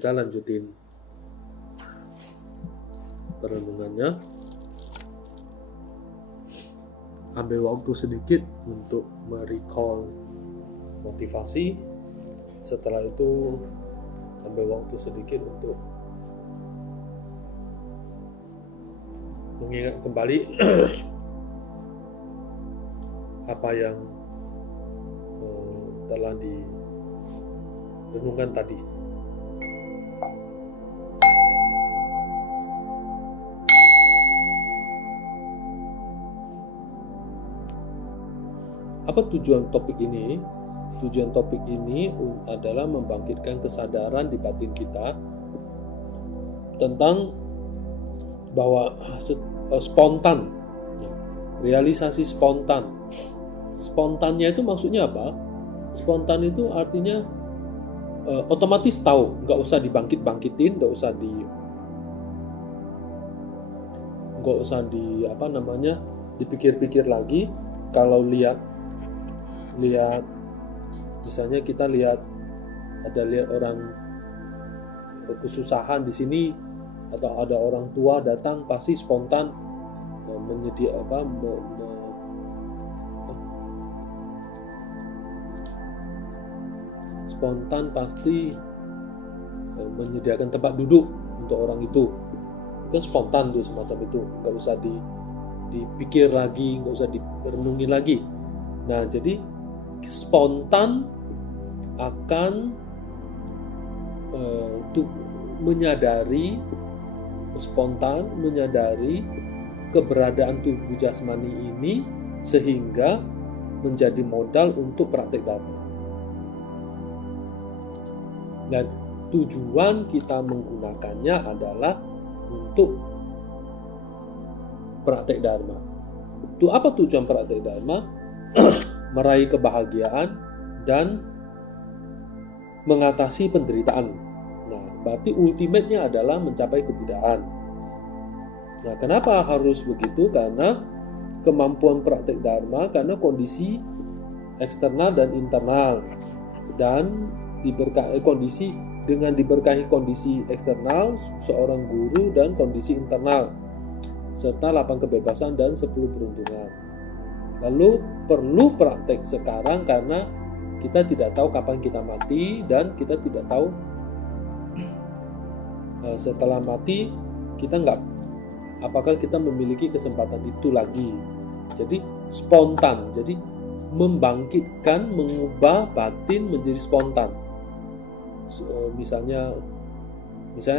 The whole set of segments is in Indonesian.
kita lanjutin perenungannya. Ambil waktu sedikit untuk merecall motivasi. Setelah itu ambil waktu sedikit untuk mengingat kembali apa yang telah direnungkan tadi. Apa tujuan topik ini? Tujuan topik ini adalah membangkitkan kesadaran di batin kita tentang bahwa spontan, realisasi spontan. Spontannya itu maksudnya apa? Spontan itu artinya otomatis tahu, nggak usah dibangkit-bangkitin, nggak usah dipikir-pikir lagi. Kalau lihat misalnya kita lihat orang kesusahan di sini atau ada orang tua datang, pasti spontan spontan pasti menyediakan tempat duduk untuk orang itu. Kan spontan tuh semacam itu, nggak usah dipikir lagi, nggak usah direnungi lagi. Nah, jadi spontan akan menyadari keberadaan tubuh jasmani ini sehingga menjadi modal untuk praktek dharma. Dan tujuan kita menggunakannya adalah untuk praktek dharma. Itu apa tujuan praktek dharma? Meraih kebahagiaan dan mengatasi penderitaan. Nah, berarti ultimate-nya adalah mencapai kebuddhaan. Nah, kenapa harus begitu? Karena kemampuan praktek dharma, karena kondisi eksternal dan internal, dan diberkahi kondisi eksternal seorang guru dan kondisi internal, serta 8 kebebasan dan 10 peruntungan. Lalu perlu praktek sekarang karena kita tidak tahu kapan kita mati, dan kita tidak tahu setelah mati apakah kita memiliki kesempatan itu lagi. Jadi spontan, jadi membangkitkan, mengubah batin menjadi spontan. Misalnya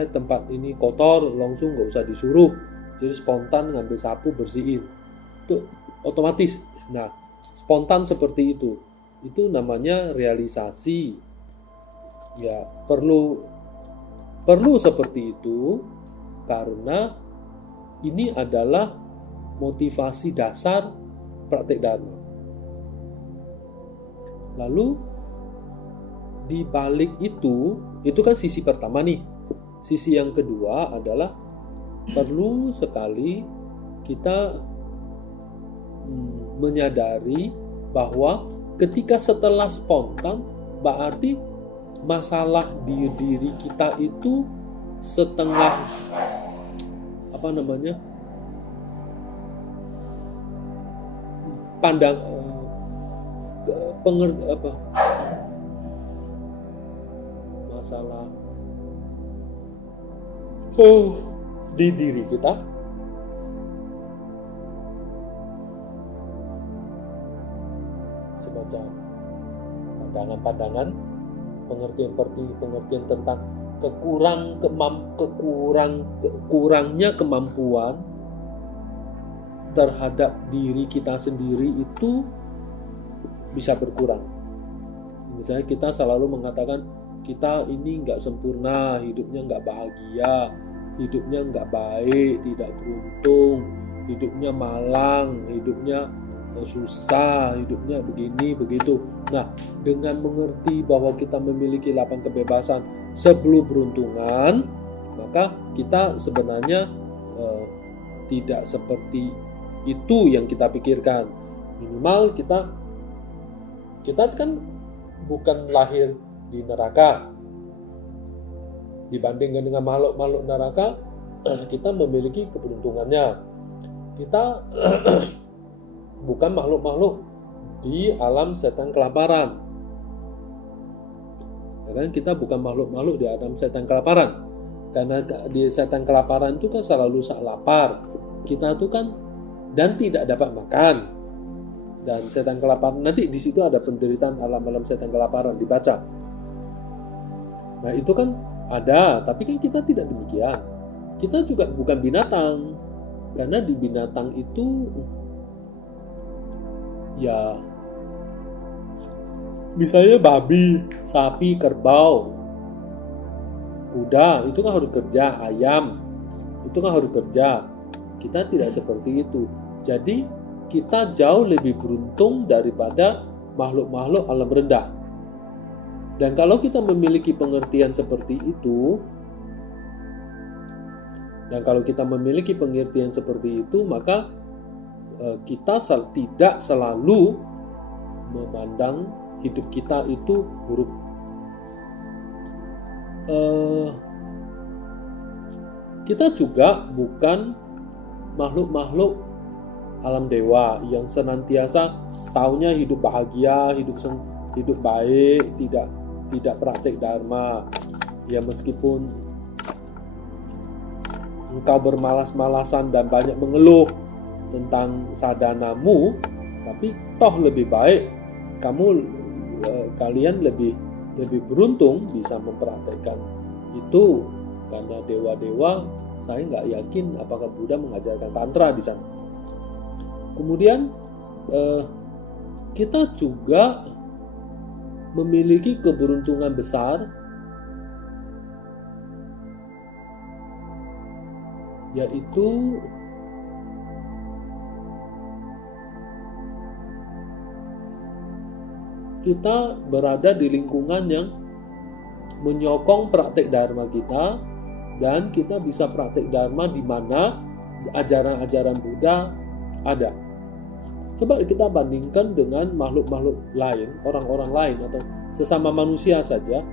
tempat ini kotor, langsung nggak usah disuruh, jadi spontan ngambil sapu bersihin, itu otomatis. Nah, spontan seperti itu namanya realisasi. Ya, perlu seperti itu karena ini adalah motivasi dasar praktek dharma. Lalu di balik itu kan sisi pertama nih. Sisi yang kedua adalah perlu sekali kita menyadari bahwa ketika setelah spontan, berarti masalah di diri kita itu setengah masalah di diri kita semacam pandangan-pandangan, pengertian tentang kurangnya kemampuan terhadap diri kita sendiri itu bisa berkurang. Misalnya kita selalu mengatakan kita ini nggak sempurna, hidupnya nggak bahagia, hidupnya nggak baik, tidak beruntung, hidupnya malang, hidupnya susah, hidupnya begini begitu. Nah, dengan mengerti bahwa kita memiliki 8 kebebasan 10 peruntungan, maka kita sebenarnya tidak seperti itu yang kita pikirkan. Minimal kita kan bukan lahir di neraka. Dibandingkan dengan makhluk-makhluk neraka, kita memiliki keberuntungannya. Kita bukan makhluk-makhluk di alam setan kelaparan. Ya kan? Kita bukan makhluk-makhluk di alam setan kelaparan. Karena di setan kelaparan itu kan selalu lapar. Kita itu kan dan tidak dapat makan. Dan setan kelaparan, nanti di situ ada penderitaan alam-alam setan kelaparan, dibaca. Nah itu kan ada, tapi kan kita tidak demikian. Kita juga bukan binatang, karena di binatang itu ya misalnya babi, sapi, kerbau, kuda, itu kan harus kerja. Ayam itu kan harus kerja. Kita tidak seperti itu. Jadi kita jauh lebih beruntung daripada makhluk-makhluk alam rendah. Dan kalau kita memiliki pengertian seperti itu, maka kita tidak selalu memandang hidup kita itu buruk. Kita juga bukan makhluk-makhluk alam dewa yang senantiasa taunya hidup bahagia, hidup baik, tidak praktek dharma. Ya meskipun engkau bermalas-malasan dan banyak mengeluh tentang sadhanamu, tapi toh lebih baik kalian lebih beruntung bisa mempraktekkan itu, karena dewa-dewa saya nggak yakin apakah Buddha mengajarkan tantra di sana. Kemudian kita juga memiliki keberuntungan besar, yaitu kita berada di lingkungan yang menyokong praktek dharma kita, dan kita bisa praktek dharma di mana ajaran-ajaran Buddha ada. Coba kita bandingkan dengan makhluk-makhluk lain, orang-orang lain atau sesama manusia saja.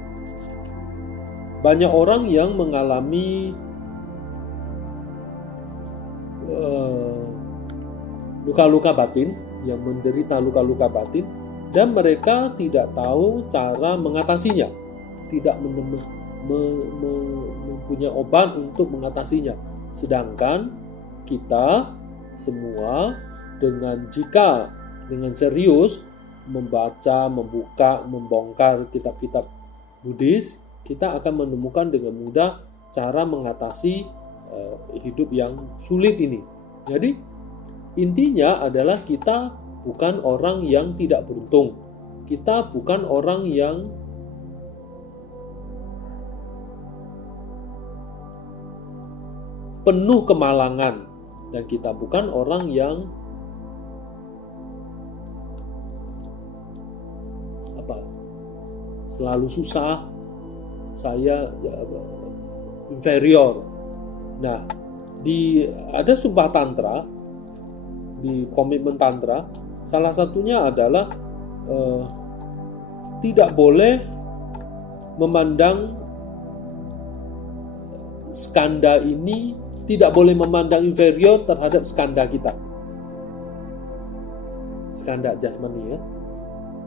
Banyak orang yang mengalami luka-luka batin, yang menderita luka-luka batin, dan mereka tidak tahu cara mengatasinya, tidak mempunyai obat untuk mengatasinya. Sedangkan kita semua dengan serius membaca, membuka, membongkar kitab-kitab Buddhis, kita akan menemukan dengan mudah cara mengatasi hidup yang sulit ini. Jadi intinya adalah kita bukan orang yang tidak beruntung. Kita bukan orang yang penuh kemalangan, dan kita bukan orang yang selalu susah, saya inferior. Nah, ada sumpah tantra, di komitmen tantra, salah satunya adalah tidak boleh memandang skanda ini, tidak boleh memandang inferior terhadap skanda kita, skanda jasmani, ya,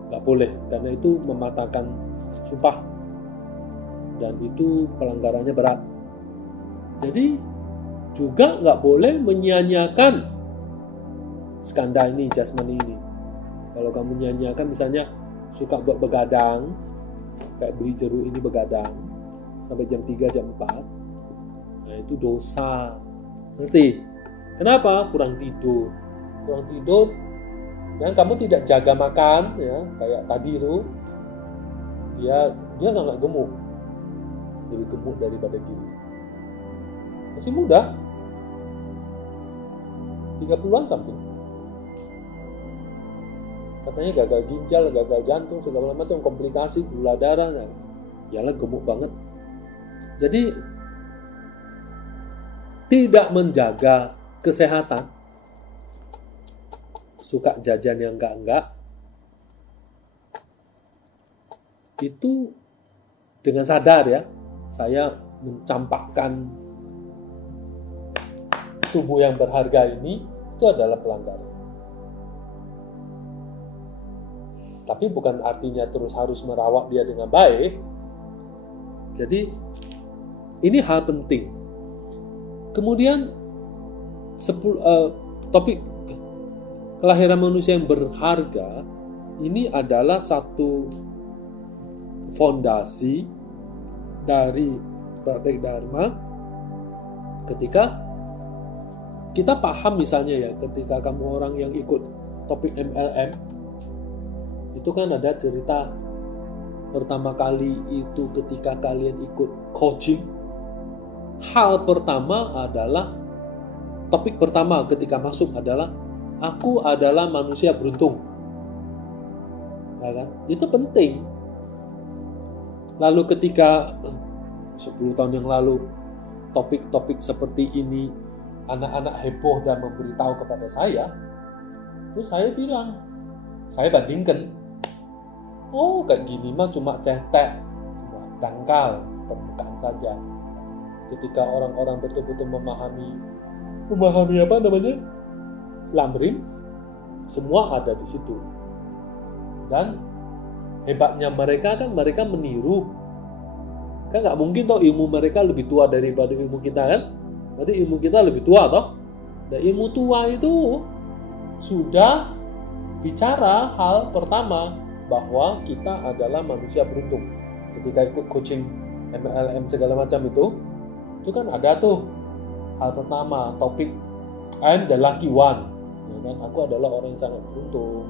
nggak boleh, karena itu mematahkan sumpah dan itu pelanggarannya berat. Jadi juga nggak boleh menyia-nyiakan skanda ini, jasmani ini. Kalau kamu nyanyiakan, misalnya suka buat begadang, kayak beli jeruk ini begadang sampai jam 3, jam 4, nah itu dosa. Ngerti? Kenapa? Kurang tidur, dan kamu tidak jaga makan, ya, kayak tadi tuh, dia nggak gemuk, lebih gemuk daripada diri. Masih muda, 30-an something. Katanya gagal ginjal, gagal jantung, segala macam komplikasi, gula darah, yalah gemuk banget. Jadi tidak menjaga kesehatan, suka jajan yang enggak, itu dengan sadar, ya, saya mencampakkan tubuh yang berharga ini, itu adalah pelanggaran. Tapi bukan artinya terus harus merawat dia dengan baik. Jadi ini hal penting. Kemudian topik kelahiran manusia yang berharga ini adalah satu fondasi dari praktek Dharma. Ketika kita paham misalnya ya, ketika kamu orang yang ikut topik MLM, itu kan ada cerita pertama kali itu ketika kalian ikut coaching. Hal pertama adalah, topik pertama ketika masuk adalah, aku adalah manusia beruntung. Ya kan? Itu penting. Lalu ketika 10 tahun yang lalu topik-topik seperti ini anak-anak heboh dan memberitahu kepada saya, itu saya bilang, saya bandingkan. Oh, kayak gini mah cuma cetek, cuma dangkal permukaan saja. Ketika orang-orang betul-betul memahami apa namanya, lamrim, semua ada di situ. Dan hebatnya mereka kan, mereka meniru. Kan nggak mungkin toh ilmu mereka lebih tua daripada ilmu kita kan? Berarti ilmu kita lebih tua toh. Dan ilmu tua itu sudah bicara hal pertama, bahwa kita adalah manusia beruntung. Ketika ikut coaching MLM segala macam itu kan ada tuh hal pertama, topik I'm the lucky one. Ya kan? Aku adalah orang yang sangat beruntung.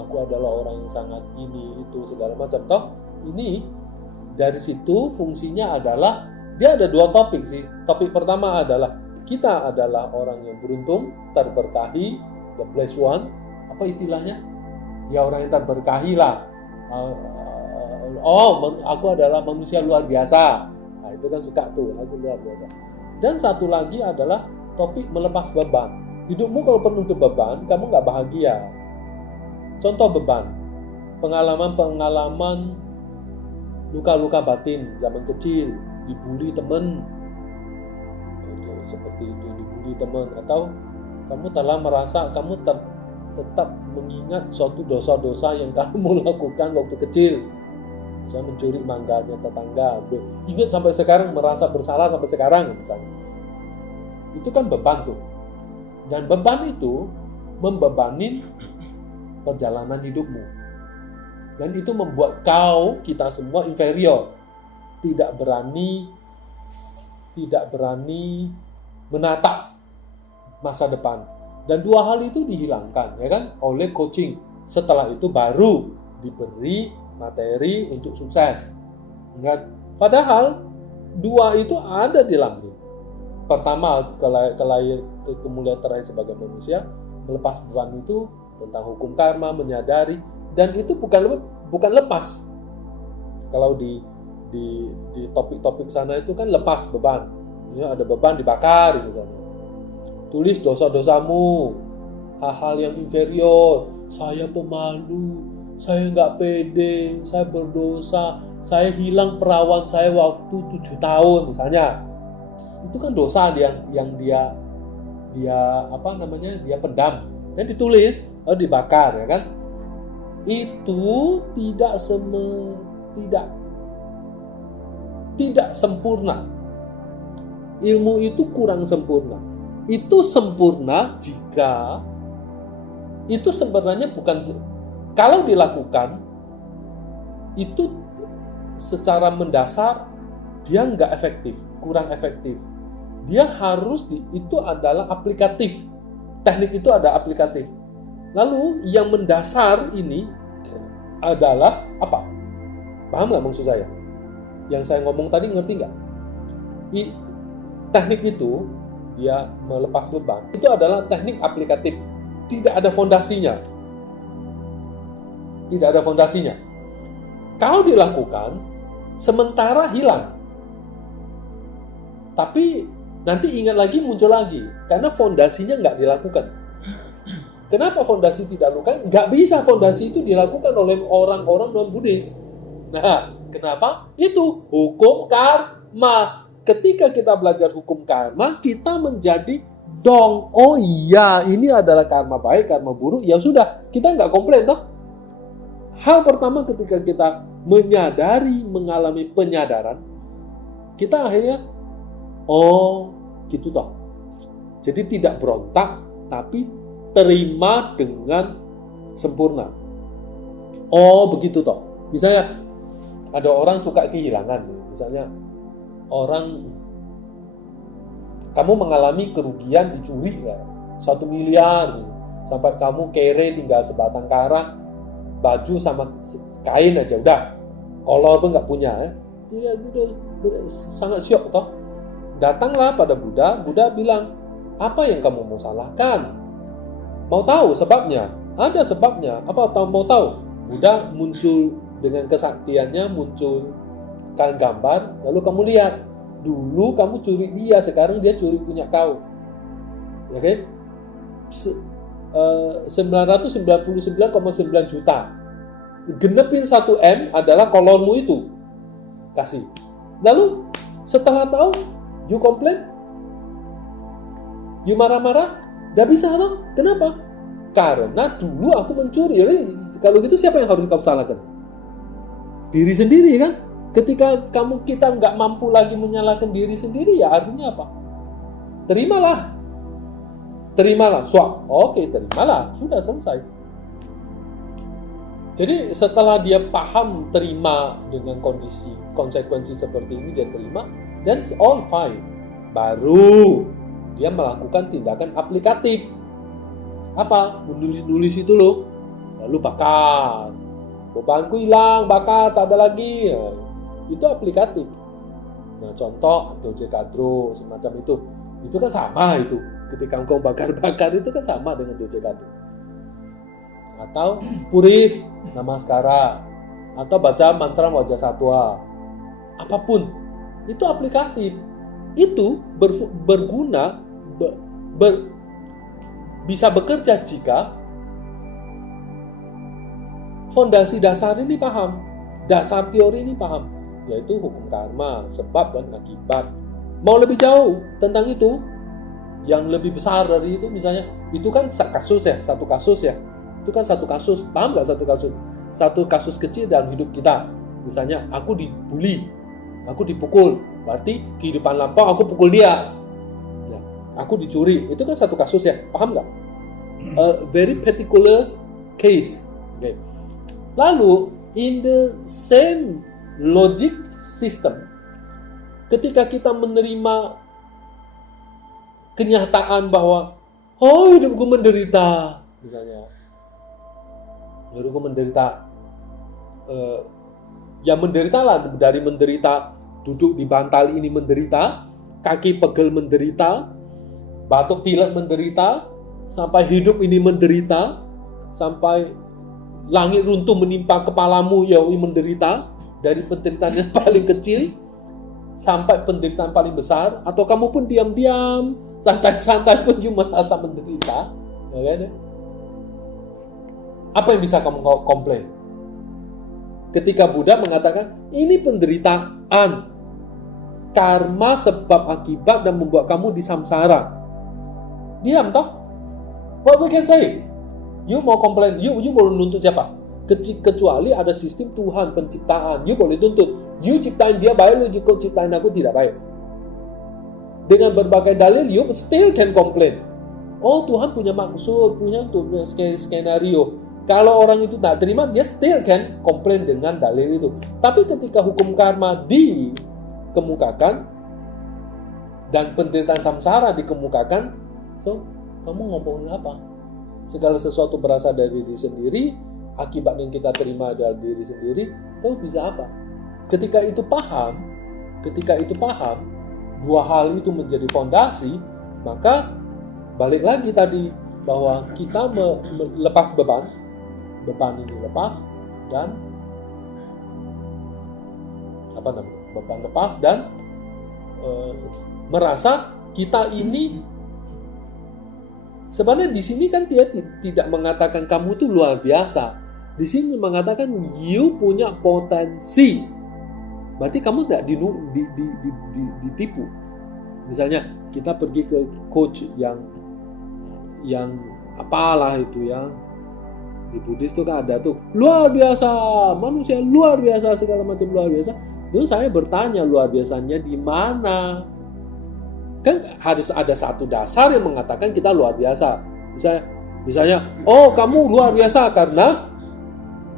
Aku adalah orang yang sangat ini itu segala macam. Toh ini dari situ fungsinya adalah dia ada 2 topik sih. Topik pertama adalah kita adalah orang yang beruntung, terberkahi, the blessed one. Apa istilahnya? Ya orang yang terberkahi lah. Aku adalah manusia luar biasa. Nah, itu kan suka tuh, aku luar biasa. Dan satu lagi adalah topik melepas beban. Hidupmu kalau penuh beban, kamu nggak bahagia. Contoh beban, pengalaman luka-luka batin zaman kecil, dibully teman, seperti itu, dibully teman, atau kamu telah merasa kamu tetap mengingat suatu dosa-dosa yang kamu lakukan waktu kecil. Misalnya mencuri mangganya tetangga, ingat sampai sekarang, merasa bersalah sampai sekarang misalnya. Itu kan beban tuh. Dan beban itu membebanin perjalanan hidupmu. Dan itu membuat kita semua inferior. Tidak berani menatap masa depan. Dan 2 hal itu dihilangkan, ya kan, oleh coaching. Setelah itu baru diberi materi untuk sukses. Ingat, padahal 2 itu ada di lamrim. Pertama, kemuliaan terakhir sebagai manusia, melepas beban itu tentang hukum karma, menyadari, dan itu bukan lepas. Kalau di topik-topik sana itu kan lepas beban. Ya, ada beban dibakar misalnya. Tulis dosa-dosamu, hal-hal yang inferior. Saya pemalu, saya nggak pede, saya berdosa, saya hilang perawan saya waktu 7 tahun misalnya. Itu kan dosa yang dia pendam dan ditulis, lalu dibakar, ya kan? Itu tidak sempurna. Ilmu itu kurang sempurna. Itu sempurna jika itu sebenarnya bukan, kalau dilakukan itu secara mendasar dia nggak efektif, kurang efektif. Dia itu adalah aplikatif. Teknik itu ada aplikatif. Lalu yang mendasar ini adalah apa? Paham nggak maksud saya? Yang saya ngomong tadi ngerti nggak? Teknik itu dia melepas beban. Itu adalah teknik aplikatif. Tidak ada fondasinya. Tidak ada fondasinya. Kalau dilakukan, sementara hilang. Tapi nanti ingat lagi, muncul lagi. Karena fondasinya nggak dilakukan. Kenapa fondasi tidak dilakukan? Nggak bisa fondasi itu dilakukan oleh orang-orang non-Buddhis. Nah, kenapa? Itu hukum karma. ketika kita belajar hukum karma, kita menjadi dong, oh iya, ini adalah karma baik, karma buruk, ya sudah, kita nggak komplain toh. Hal pertama ketika kita menyadari, mengalami penyadaran, kita akhirnya, oh gitu toh. Jadi tidak berontak, tapi terima dengan sempurna. Oh begitu toh. Misalnya ada orang suka kehilangan, misalnya kamu mengalami kerugian dicuri ya, 1 miliar, sampai kamu kere tinggal sebatang kara, baju sama kain aja udah, kolor pun nggak punya ya. Dia sangat syok toh. Datanglah pada Buddha bilang, apa yang kamu mau salahkan? Mau tahu sebabnya? Ada sebabnya. Apa mau tahu? Buddha muncul dengan kesaktiannya, munculkan gambar, lalu kamu lihat, dulu kamu curi dia, sekarang dia curi punya kau. Oke? 999,9 juta. Genepin 1M adalah kolormu itu. Kasih. Lalu setelah tahu, you komplain? You marah-marah? Gak bisa toh? Kenapa? Karena dulu aku mencuri. Jadi, kalau gitu siapa yang harus kamu salahkan? Diri sendiri kan? Ketika kita nggak mampu lagi menyalahkan diri sendiri, ya artinya apa? Terimalah, swap. Oke, terimalah, sudah selesai. Jadi setelah dia paham, terima dengan kondisi, konsekuensi seperti ini, dia terima, then all fine. Baru dia melakukan tindakan aplikatif. Apa? Menulis-nulis itu loh. Lalu bakar. Bebanku hilang, bakar, tak ada lagi. Itu aplikatif. Nah, contoh Doje Kadro semacam itu. Itu kan sama itu. Ketika engkau bakar-bakar itu kan sama dengan Doje Kadro. Atau Purif Namaskara, atau baca mantra wajah satwa. Apapun itu aplikatif. Itu berguna, bisa bekerja jika fondasi dasar ini paham, dasar teori ini paham, yaitu hukum karma, sebab dan akibat. Mau lebih jauh tentang itu, yang lebih besar dari itu, misalnya, itu kan kasus ya, satu kasus ya, itu kan satu kasus, paham nggak satu kasus? Satu kasus kecil dalam hidup kita, misalnya aku dibully, aku dipukul, berarti kehidupan lampau aku pukul dia, ya, aku dicuri, itu kan satu kasus ya, paham nggak? A very particular case. Okay. Lalu, in the same logic system, ketika kita menerima kenyataan bahwa, oh hidupku menderita, misalnya, hidupku menderita, ya menderitalah, dari menderita, duduk di bantal ini menderita, kaki pegel menderita, batuk pilek menderita, sampai hidup ini menderita, sampai langit runtuh menimpa kepalamu, ya menderita, dari penderitaan yang paling kecil sampai penderitaan paling besar, atau kamu pun diam-diam, santai-santai pun cuma merasa menderita, ya kan? Apa yang bisa kamu komplain? Ketika Buddha mengatakan ini penderitaan, karma sebab akibat dan membuat kamu di samsara, diam toh? What we can say? You mau komplain, you boleh nuntut siapa? Kecuali ada sistem Tuhan penciptaan, you boleh tuntut. You ciptain dia baik, you ciptain aku tidak baik. Dengan berbagai dalil, you still can complain. Oh Tuhan punya maksud, punya skenario. Kalau orang itu tak terima, dia still can complain dengan dalil itu. Tapi ketika hukum karma dikemukakan dan penderitaan samsara dikemukakan, so kamu ngomongin apa? Segala sesuatu berasal dari diri sendiri, akibat yang kita terima adalah diri sendiri, tahu bisa apa? Ketika itu paham, dua hal itu menjadi fondasi, maka balik lagi tadi bahwa kita melepas beban ini lepas, dan beban lepas, dan merasa kita ini sebenarnya di sini kan dia tidak mengatakan kamu tuh luar biasa. Di sini mengatakan you punya potensi berarti kamu tidak ditipu. Misalnya kita pergi ke coach yang apalah itu ya, di Buddhis tuh kan ada tuh luar biasa, manusia luar biasa, segala macam luar biasa. Terus saya bertanya, luar biasanya di mana? Kan harus ada satu dasar yang mengatakan kita luar biasa. Misalnya, oh kamu luar biasa karena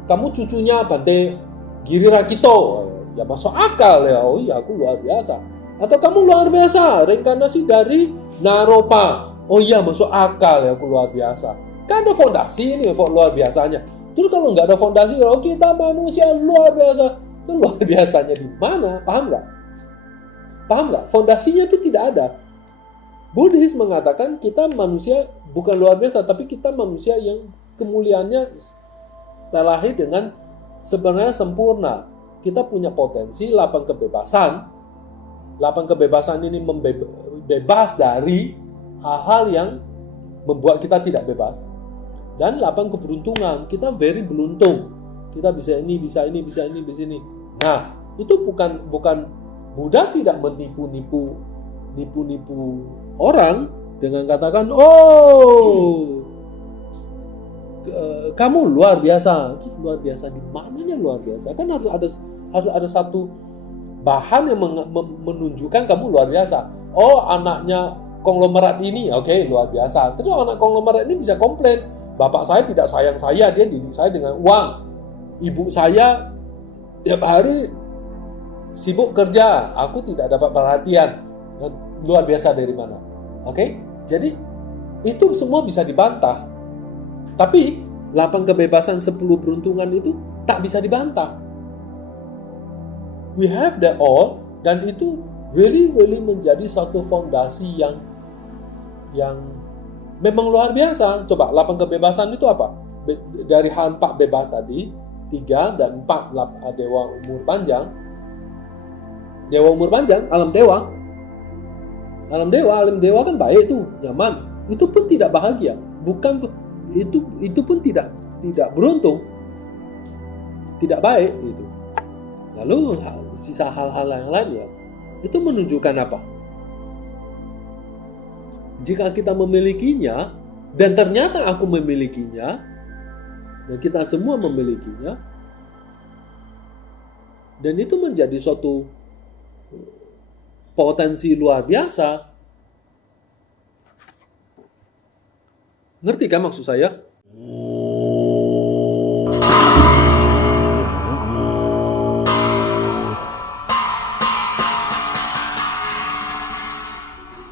kamu cucunya Bante Giri Rakito. Ya masuk akal ya, oh iya aku luar biasa. Atau kamu luar biasa, reinkarnasi dari Naropa. Oh iya masuk akal ya, aku luar biasa. Kan ada fondasi ini luar biasanya. Terus kalau nggak ada fondasi, kalau kita manusia luar biasa, itu luar biasanya di mana? Paham nggak? Paham nggak? Fondasinya itu tidak ada. Buddhis mengatakan kita manusia bukan luar biasa, tapi kita manusia yang kemuliaannya terlahir dengan sebenarnya sempurna. Kita punya potensi 8 kebebasan. 8 kebebasan ini bebas dari hal-hal yang membuat kita tidak bebas. Dan 8 keberuntungan, kita very beruntung. Kita bisa ini, bisa ini, bisa ini, bisa ini. Nah, itu bukan Buddha tidak menipu-nipu orang dengan katakan, oh kamu luar biasa. Luar biasa di mananya luar biasa? Kan harus ada satu bahan yang menunjukkan kamu luar biasa. Oh, anaknya konglomerat ini, oke, luar biasa. Terus anak konglomerat ini bisa komplain, bapak saya tidak sayang saya, dia didik saya dengan uang. Ibu saya tiap hari sibuk kerja, aku tidak dapat perhatian. Luar biasa dari mana? Oke? Jadi itu semua bisa dibantah. Tapi 8 kebebasan 10 peruntungan itu tak bisa dibantah. We have that all, dan itu really menjadi satu fondasi yang memang luar biasa. Coba 8 kebebasan itu apa? Dari hal 4 bebas tadi, 3 dan 4 dewa umur panjang. Dewa umur panjang, alam dewa. Alam dewa kan baik tuh, nyaman. Itu pun tidak bahagia. Bukan itu pun tidak beruntung. Tidak baik itu. Lalu sisa hal-hal yang lain ya, itu menunjukkan apa? Jika kita memilikinya, dan ternyata aku memilikinya, dan kita semua memilikinya, dan itu menjadi suatu potensi luar biasa. Ngerti kan maksud saya?